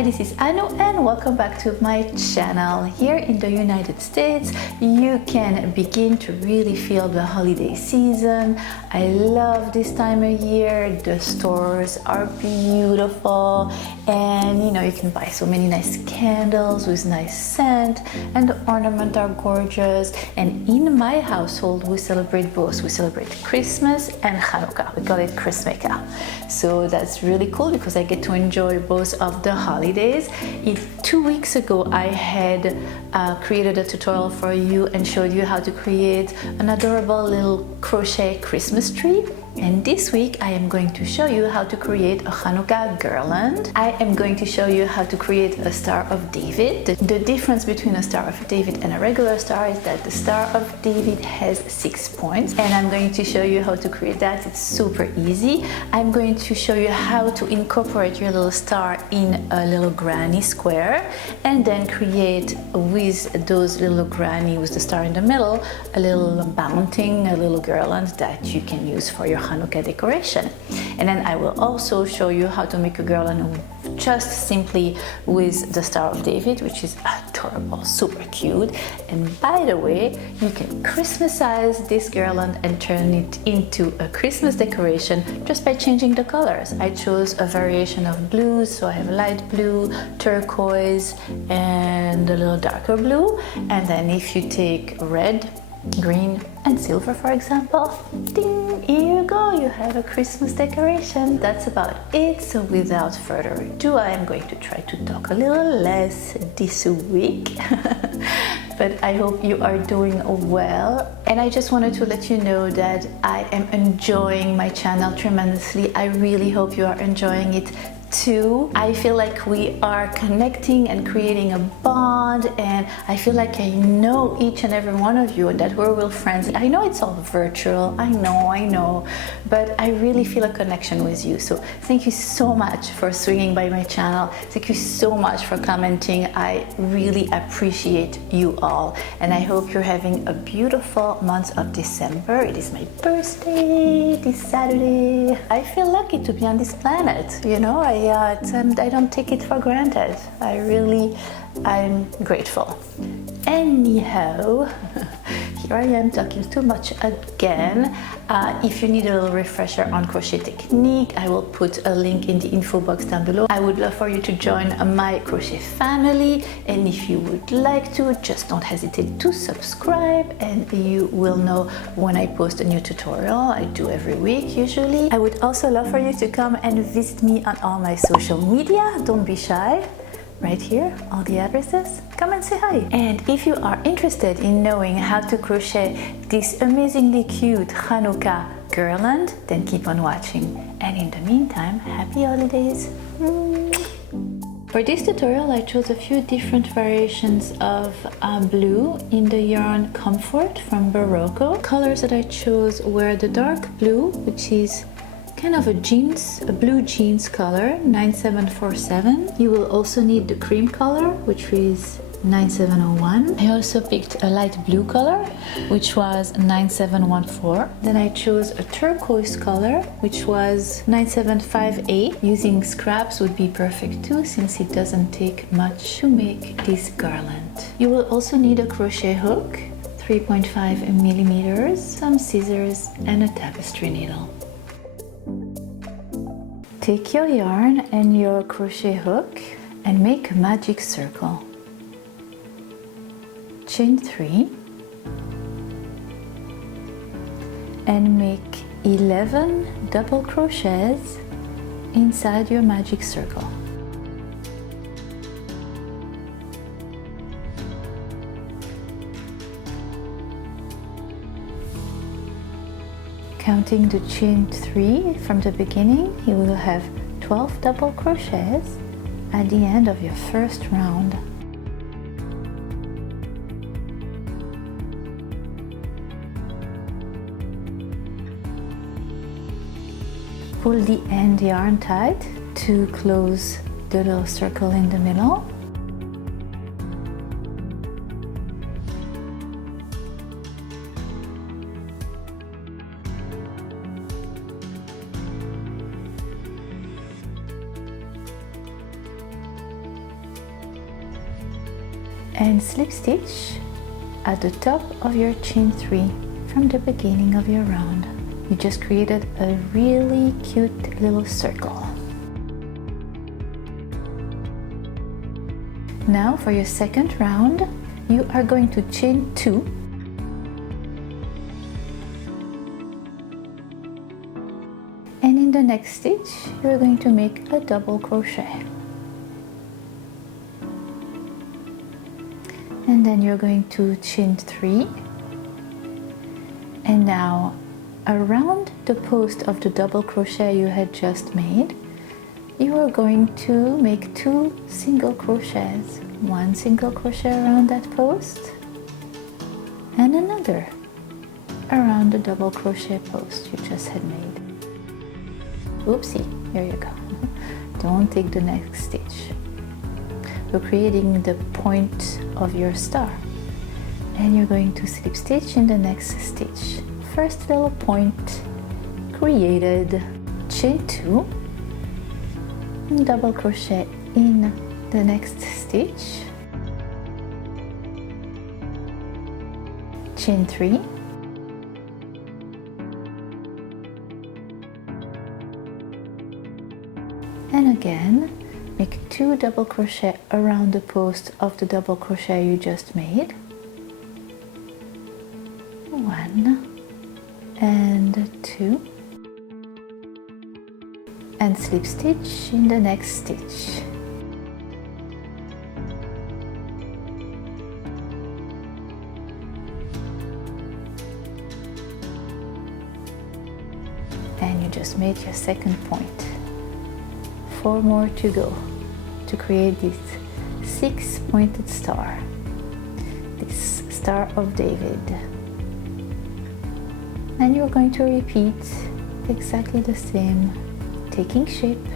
Hi, this is Annoo and welcome back to my channel. Here in the United States, you can begin to really feel the holiday season. I love this time of year. The stores are beautiful and you can buy so many nice candles with nice scent, and the ornaments are gorgeous. And in my household, we celebrate both. We celebrate Christmas and Hanukkah. We call it Christmaka. So that's really cool because I get to enjoy both of the holidays. 2 weeks ago, I had created a tutorial for you and showed you how to create an adorable little crochet Christmas tree. And this week I am going to show you how to create a Hanukkah garland. I am going to show you how to create a Star of David. The difference between a Star of David and a regular star is that the Star of David has 6 points, and I'm going to show you how to create that. It's super easy. I'm going to show you how to incorporate your little star in a little granny square, and then create with those little granny with the star in the middle a little mounting, a little garland that you can use for your Hanukkah decoration. And then I will also show you how to make a garland just simply with the Star of David, which is adorable, super cute. And by the way, you can Christmasize this garland and turn it into a Christmas decoration just by changing the colors. I chose a variation of blues, so I have light blue, turquoise, and a little darker blue. And then if you take red, green and silver, for example, ding, here you go, you have a Christmas decoration. That's about it. So without further ado, I am going to try to talk a little less this week. But I hope you are doing well. And I just wanted to let you know that I am enjoying my channel tremendously. I really hope you are enjoying it too. I feel like we are connecting and creating a bond, and I feel like I know each and every one of you and that we're real friends. I know it's all virtual, I know, but I really feel a connection with you. So thank you so much for swinging by my channel. Thank you so much for commenting. I really appreciate you all, and I hope you're having a beautiful month of December. It is my birthday this Saturday. I feel lucky to be on this planet, I don't take it for granted. I'm grateful. Anyhow, here I am talking too much again. If you need a little refresher on crochet technique, I will put a link in the info box down below. I would love for you to join my crochet family, and if you would like to, just don't hesitate to subscribe and you will know when I post a new tutorial. I do every week usually. I would also love for you to come and visit me on all my social media. Don't be shy. Right here, all the addresses. Come and say hi. And if you are interested in knowing how to crochet this amazingly cute Hanukkah garland, then keep on watching. And in the meantime, happy holidays. For this tutorial, I chose a few different variations of blue in the yarn Comfort from Barocco. Colors that I chose were the dark blue, which is kind of a blue jeans color, 9747. You will also need the cream color, which is 9701. I also picked a light blue color, which was 9714. Then I chose a turquoise color, which was 9758. Using scraps would be perfect too, since it doesn't take much to make this garland. You will also need a crochet hook, 3.5 millimeters, some scissors, and a tapestry needle. Take your yarn and your crochet hook and make a magic circle. Chain 3 and make 11 double crochets inside your magic circle. Counting the chain 3 from the beginning, you will have 12 double crochets at the end of your first round. Pull the end yarn tight to close the little circle in the middle. and slip stitch at the top of your chain 3 from the beginning of your round. You just created a really cute little circle. Now for your second round, you are going to chain 2 and in the next stitch you're going to make a double crochet. And then you're going to chain 3, and now around the post of the double crochet you had just made, you are going to make 2 single crochets. 1 single crochet around that post and another around the double crochet post you just had made. Oopsie, here you go. Don't take the next stitch. You're creating the point of your star and you're going to slip stitch in the next stitch. First little point created, chain 2, double crochet in the next stitch, chain 3, and again make 2 double crochet around the post of the double crochet you just made, 1 and 2, and slip stitch in the next stitch. And you just made your second point. 4 more to go to create this 6-pointed star, this Star of David. And you're going to repeat exactly the same, taking shape.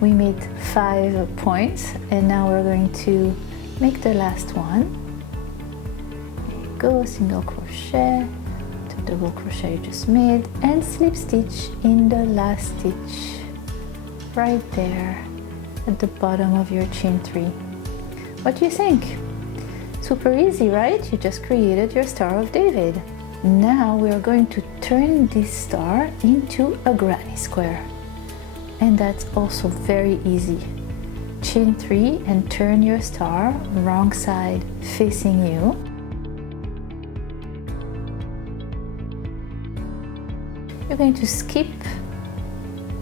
We made 5 points and now we're going to make the last one. There you go, single crochet, the double crochet you just made, and slip stitch in the last stitch right there at the bottom of your chain 3. What do you think? Super easy, right? You just created your Star of David. Now we are going to turn this star into a granny square, and that's also very easy. Chain 3 and turn your star wrong side facing you. You're going to skip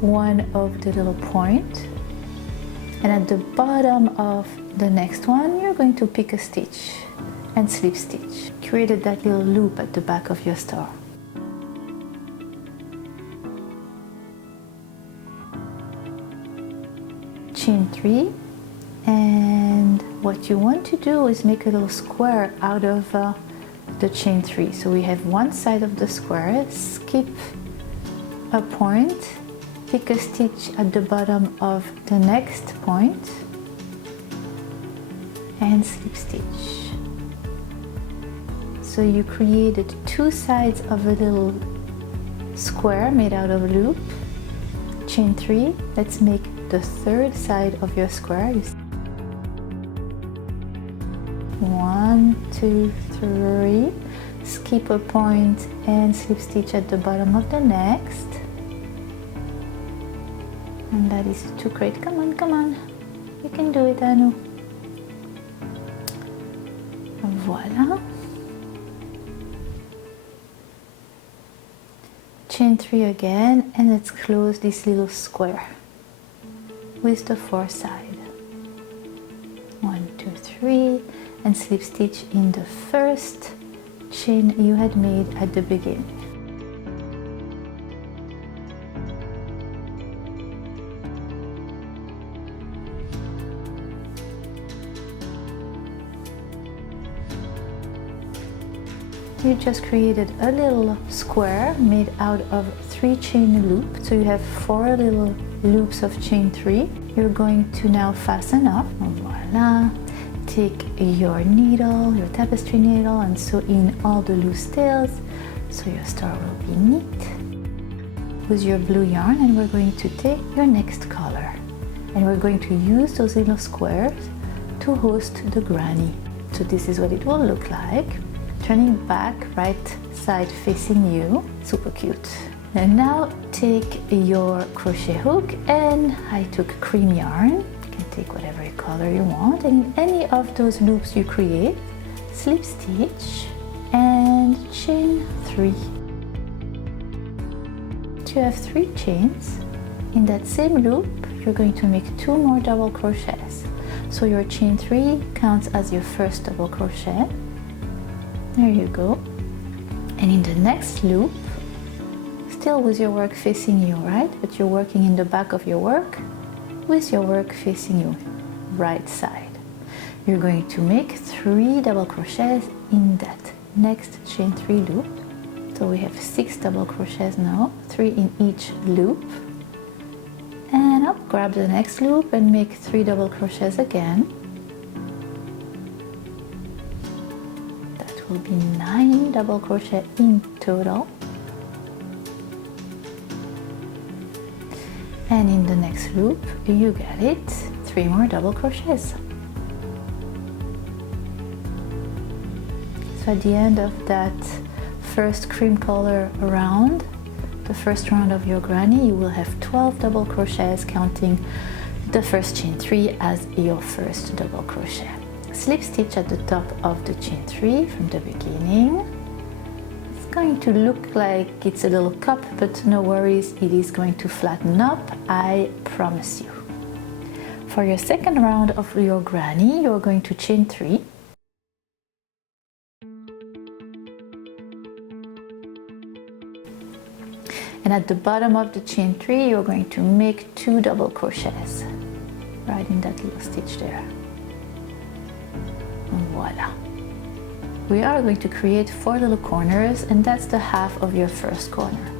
one of the little point, and at the bottom of the next one you're going to pick a stitch and slip stitch. Created that little loop at the back of your star. Chain 3, and what you want to do is make a little square out of the chain 3. So we have one side of the square, skip a point, pick a stitch at the bottom of the next point and slip stitch. So you created 2 sides of a little square made out of loop. Chain 3, let's make the third side of your square. 1, 2, 3, skip a point and slip stitch at the bottom of the next. And that is too great. Come on, come on. You can do it, Annoo. Voila. Chain 3 again, and let's close this little square with the 4 side. 1, 2, 3, and slip stitch in the first chain you had made at the beginning. You just created a little square made out of 3 chain loops. So you have 4 little loops of chain 3. You're going to now fasten up. Voila. Take your needle, your tapestry needle, and sew in all the loose tails so your star will be neat. With your blue yarn, and we're going to take your next color, and we're going to use those little squares to host the granny. So this is what it will look like. Turning back, right side facing you. Super cute. And now take your crochet hook, and I took cream yarn. You can take whatever color you want, and in any of those loops you create, slip stitch and chain 3. So you have 3 chains. In that same loop, you're going to make 2 more double crochets. So your chain 3 counts as your first double crochet. There you go. And in the next loop, still with your work facing you, right? But you're working in the back of your work with your work facing you, right side. You're going to make 3 double crochets in that next chain 3 loop. So we have 6 double crochets now, 3 in each loop. And up, grab the next loop and make 3 double crochets again. That will be 9 double crochet in total. And in the next loop, you get it, 3 more double crochets. So at the end of that first cream color round, the first round of your granny, you will have 12 double crochets, counting the first chain 3 as your first double crochet. Slip stitch at the top of the chain 3 from the beginning. It's going to look like it's a little cup, but no worries, it is going to flatten up, I promise you. For your second round of your granny, you're going to chain 3. And at the bottom of the chain 3, you're going to make 2 double crochets right in that little stitch there. And voila. We are going to create 4 little corners, and that's the half of your first corner.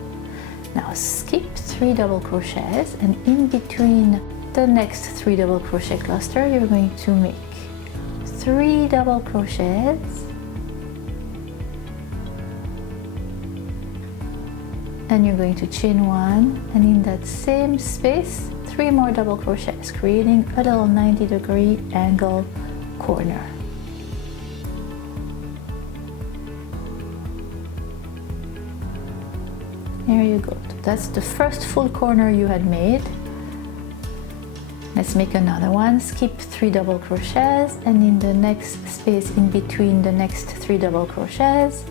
Now skip 3 double crochets, and in between the next 3 double crochet cluster, you're going to make 3 double crochets. And you're going to chain 1, and in that same space, 3 more double crochets, creating a little 90-degree angle corner. There you go. That's the first full corner you had made. Let's make another one. Skip 3 double crochets, and in the next space in between the next 3 double crochets,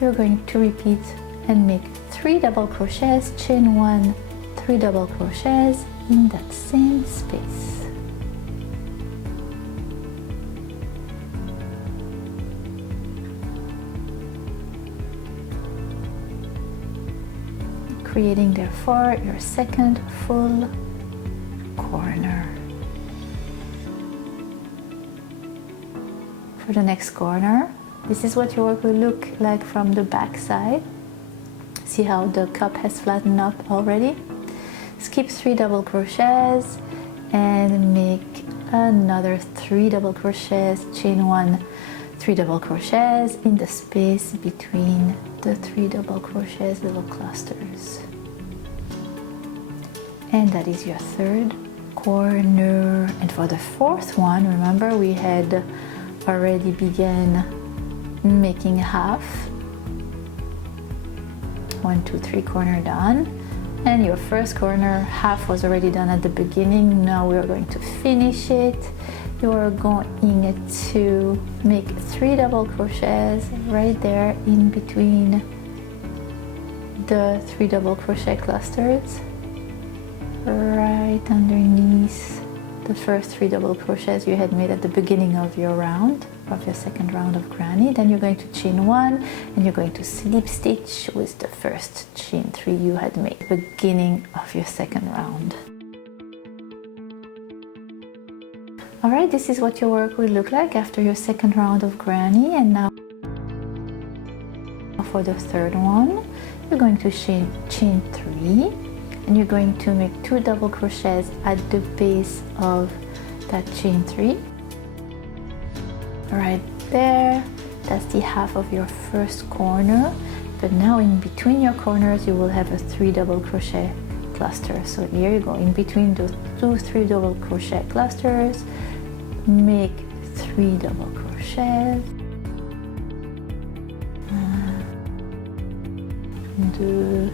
you're going to repeat and make 3 double crochets, chain 1, 3 double crochets in that same space. Creating therefore your second full corner. For the next corner, this is what your work will look like from the back side. See how the cup has flattened up already? Skip 3 double crochets and make another 3 double crochets, chain 1, 3 double crochets in the space between the 3 double crochets little clusters. And that is your third corner. And for the fourth one, remember we had already began making half. 1, 2, 3 corner done, and your first corner half was already done at the beginning. Now we are going to finish it. You are going to make 3 double crochets right there in between the 3 double crochet clusters, right underneath the first 3 double crochets you had made at the beginning of your round, of your second round of granny. Then you're going to chain 1, and you're going to slip stitch with the first chain 3 you had made, beginning of your second round. Alright, this is what your work will look like after your second round of granny. And now for the third one, you're going to chain 3, and you're going to make 2 double crochets at the base of that chain 3. Right there, that's the half of your first corner. But now in between your corners, you will have a 3 double crochet cluster. So here you go, in between those 2 3 double crochet clusters, make 3 double crochets, 1, 2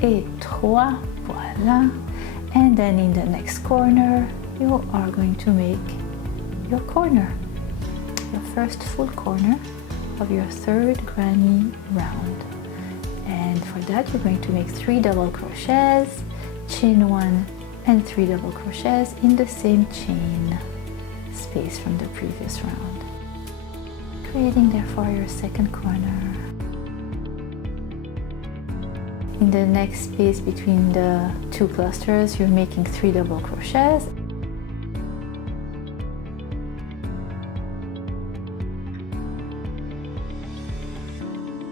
et 3, voila. And then in the next corner you are going to make your corner, your first full corner of your third granny round. And for that you're going to make 3 double crochets, chain 1 and 3 double crochets in the same chain space from the previous round, creating therefore your second corner. In the next space between the two clusters you're making 3 double crochets,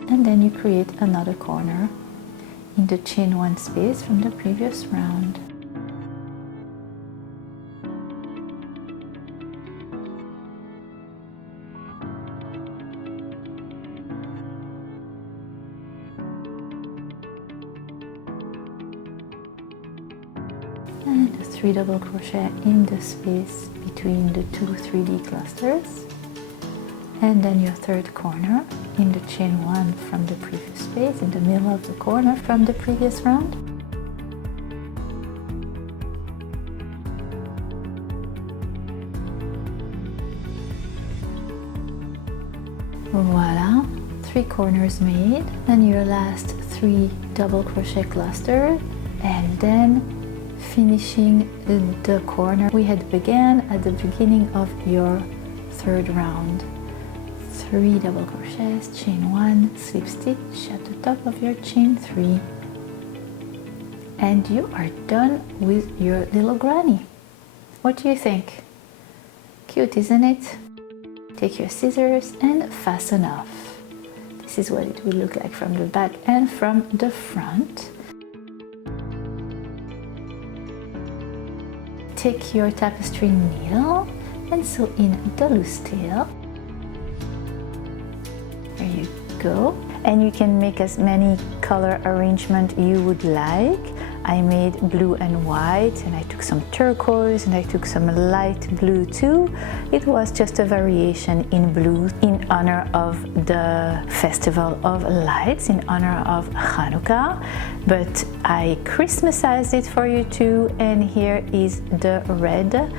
and then you create another corner in the chain 1 space from the previous round. And a 3 double crochet in the space between the two 3D clusters, and then your third corner in the chain 1 from the previous space, in the middle of the corner from the previous round. Voila, 3 corners made, and your last 3 double crochet clusters, and then finishing the corner we had began at the beginning of your third round. 3 double crochets, chain 1, slip stitch at the top of your chain 3, and you are done with your little granny. What do you think? Cute, isn't it? Take your scissors and fasten off. This is what it will look like from the back and from the front. Take your tapestry needle and sew in the loose tail. There you go. And you can make as many color arrangement you would like. I made blue and white, and I took some turquoise, and I took some light blue too. It was just a variation in blue in honor of the Festival of Lights, in honor of Hanukkah. But I Christmasized it for you too, and here is the red,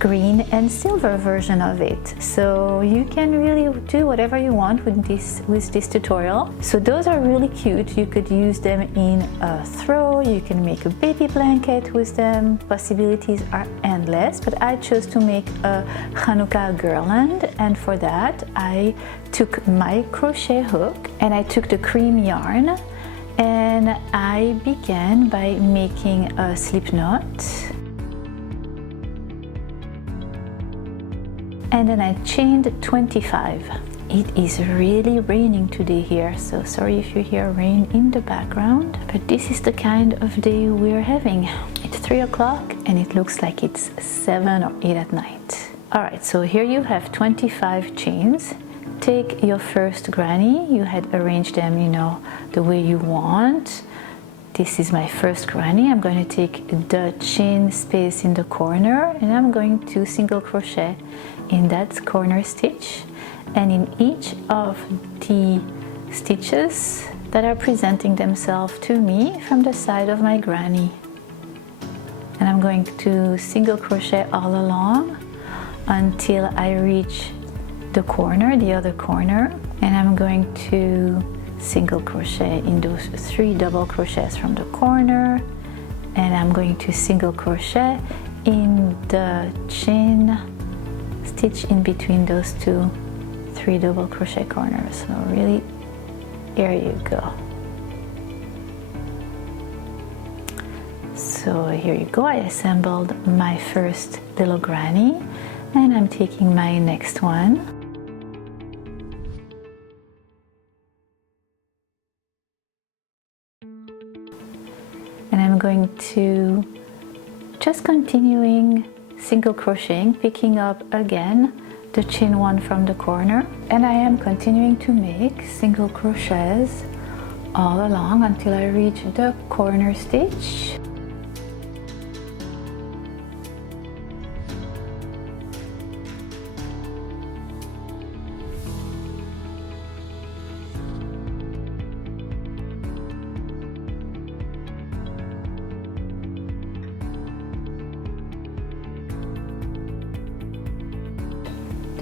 green and silver version of it. So you can really do whatever you want with this tutorial. So those are really cute. You could use them in a throw, you can make a baby blanket with them. Possibilities are endless, but I chose to make a Hanukkah garland, and for that I took my crochet hook and I took the cream yarn, and I began by making a slip knot. And then I chained 25. It is really raining today here, so sorry if you hear rain in the background, but this is the kind of day we're having. It's 3 o'clock and it looks like it's 7 or 8 at night. Alright, so here you have 25 chains. Take your first granny, you had arranged them, you know, the way you want. This is my first granny. I'm going to take the chain space in the corner and I'm going to single crochet in that corner stitch, and in each of the stitches that are presenting themselves to me from the side of my granny. And I'm going to single crochet all along until I reach the corner, the other corner, and I'm going to single crochet in those 3 double crochets from the corner, and I'm going to single crochet in the chain stitch in between those 3 double crochet corners. So really, here you go. So here you go, I assembled my first little granny, and I'm taking my next one. And I'm going to just continuing single crocheting, picking up again the chain 1 from the corner, and I am continuing to make single crochets all along until I reach the corner stitch.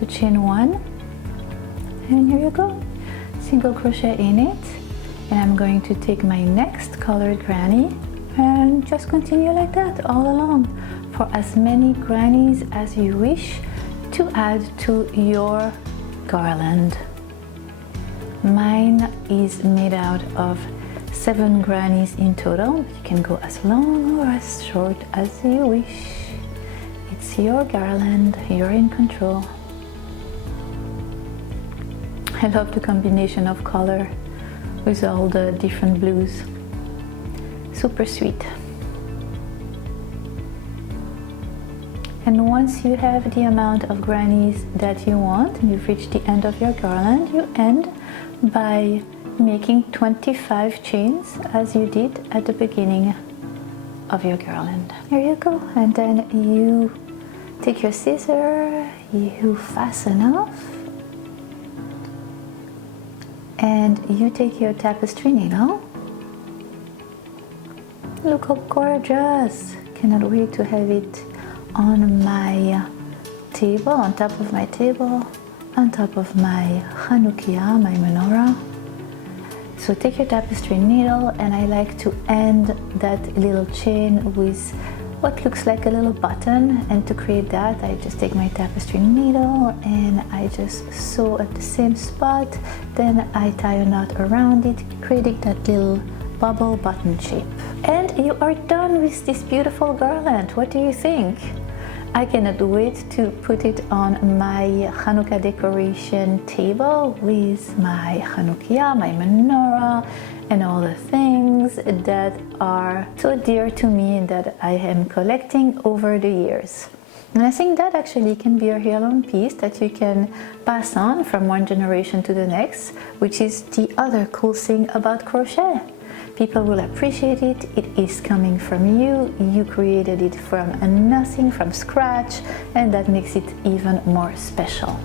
to chain 1, and here you go, single crochet in it. And I'm going to take my next colored granny and just continue like that all along for as many grannies as you wish to add to your garland. Mine is made out of 7 grannies in total. You can go as long or as short as you wish. It's your garland, you're in control. I love the combination of color with all the different blues. Super sweet. And once you have the amount of grannies that you want and you've reached the end of your garland, you end by making 25 chains as you did at the beginning of your garland. Here you go. And then you take your scissor, you fasten off, and you take your tapestry needle. Look how gorgeous! Cannot wait to have it on my table, on top of my table, on top of my Hanukkah, my menorah. So take your tapestry needle, and I like to end that little chain with what looks like a little button, and to create that I just take my tapestry needle and I just sew at the same spot, then I tie a knot around it, creating that little bubble button shape. And you are done with this beautiful garland. What do you think? I cannot wait to put it on my Hanukkah decoration table with my Hanukkah, my menorah, and all the things that are so dear to me and that I am collecting over the years. And I think that actually can be a heirloom piece that you can pass on from one generation to the next, which is the other cool thing about crochet. People will appreciate it. It is coming from you. You created it from nothing, from scratch, and that makes it even more special.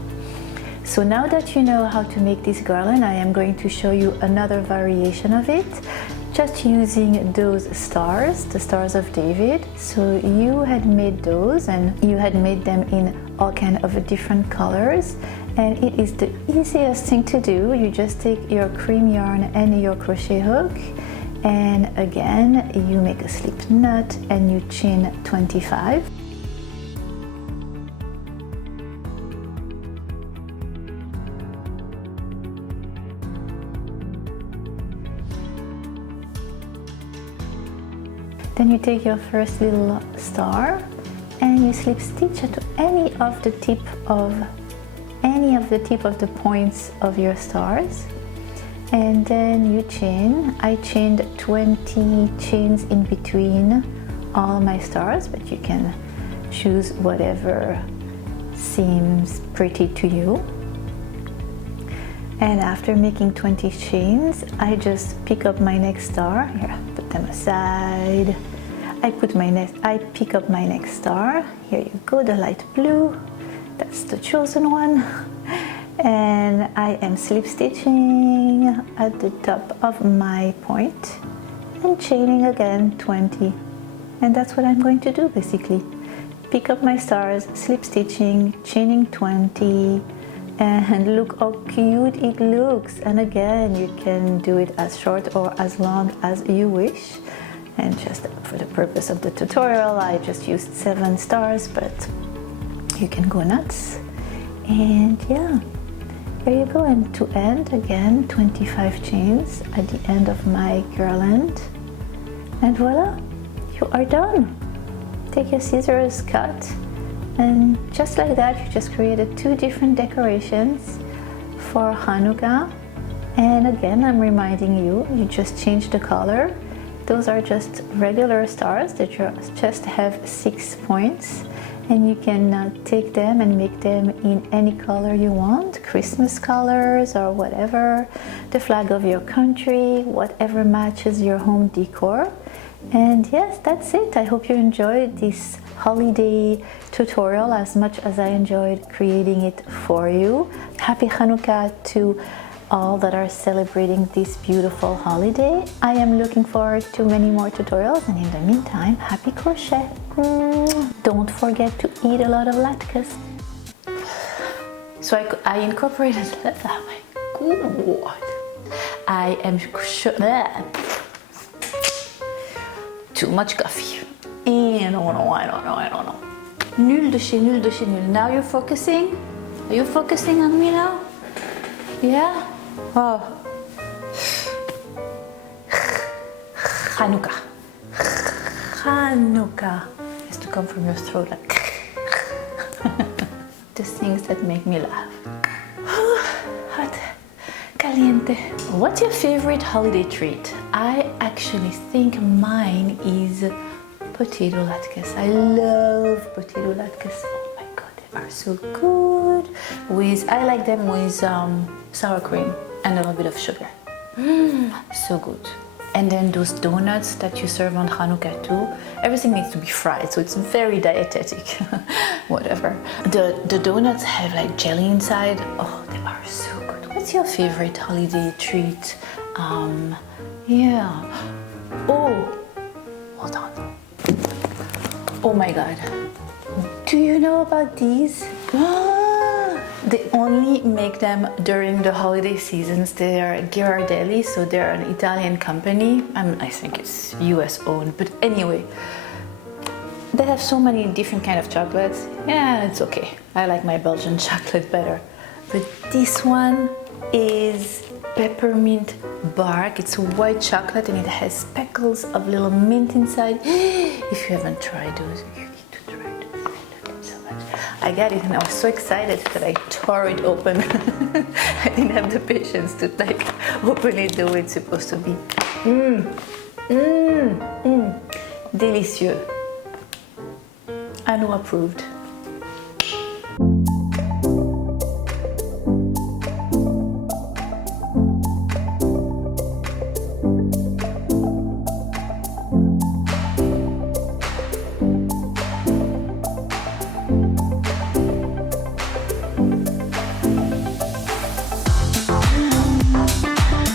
So now that you know how to make this garland, I am going to show you another variation of it, just using those stars, the Stars of David. So you had made those and you had made them in all kind of different colors, and it is the easiest thing to do. You just take your cream yarn and your crochet hook, and again you make a slip knot and you chain 25. Then you take your first little star and you slip stitch at any of the tip of the points of your stars, and then you chain. I chained 20 chains in between all my stars, but you can choose whatever seems pretty to you. And after making 20 chains, I just pick up my next star. Here, put them aside. I pick up my next star. Here you go, the light blue. That's the chosen one. And I am slip stitching at the top of my point and chaining again 20. And that's what I'm going to do basically. Pick up my stars, slip stitching, chaining 20, and look how cute it looks. And again, you can do it as short or as long as you wish. And just for the purpose of the tutorial, I just used 7 stars, but you can go nuts. And yeah, there you go. And to end, again, 25 chains at the end of my garland. And voila, you are done. Take your scissors, cut, and just like that, you just created 2 different decorations for Hanukkah. And again, I'm reminding you, you just change the color. Those are just regular stars that just have 6 points, and you can take them and make them in any color you want, Christmas colors or whatever, the flag of your country, whatever matches your home decor. And yes, that's it. I hope you enjoyed this holiday tutorial as much as I enjoyed creating it for you. Happy Hanukkah to all that are celebrating this beautiful holiday. I am looking forward to many more tutorials, and in the meantime, happy crochet. Don't forget to eat a lot of latkes. So I incorporated, oh my god, I am too much coffee. I don't know. Nul de chez nul. Now you're focusing? Are you focusing on me now? Yeah? Oh. Hanukkah. Hanukkah has to come from your throat like the things that make me laugh. Hot, caliente. What's your favorite holiday treat? I actually think mine is potato latkes. I love potato latkes. Oh my god, they are so good. I like them with sour cream and a little bit of sugar. So good. And then those donuts that you serve on Hanukkah too. Everything needs to be fried, so it's very dietetic. Whatever. The donuts have like jelly inside. Oh, they are so good. What's your favorite holiday treat? Yeah. Oh, hold on. Oh my god. Do you know about these? They only make them during the holiday seasons. They're Ghirardelli, so they're an Italian company. I think it's US owned, but anyway, they have so many different kind of chocolates. Yeah, it's okay. I like my Belgian chocolate better. But this one is peppermint bark. It's white chocolate and it has speckles of little mint inside. If you haven't tried those, you need to try those. I love them so much. I got it and I was so excited that I tore it open. I didn't have the patience to like open it the way it's supposed to be. Délicieux. Annoo approved.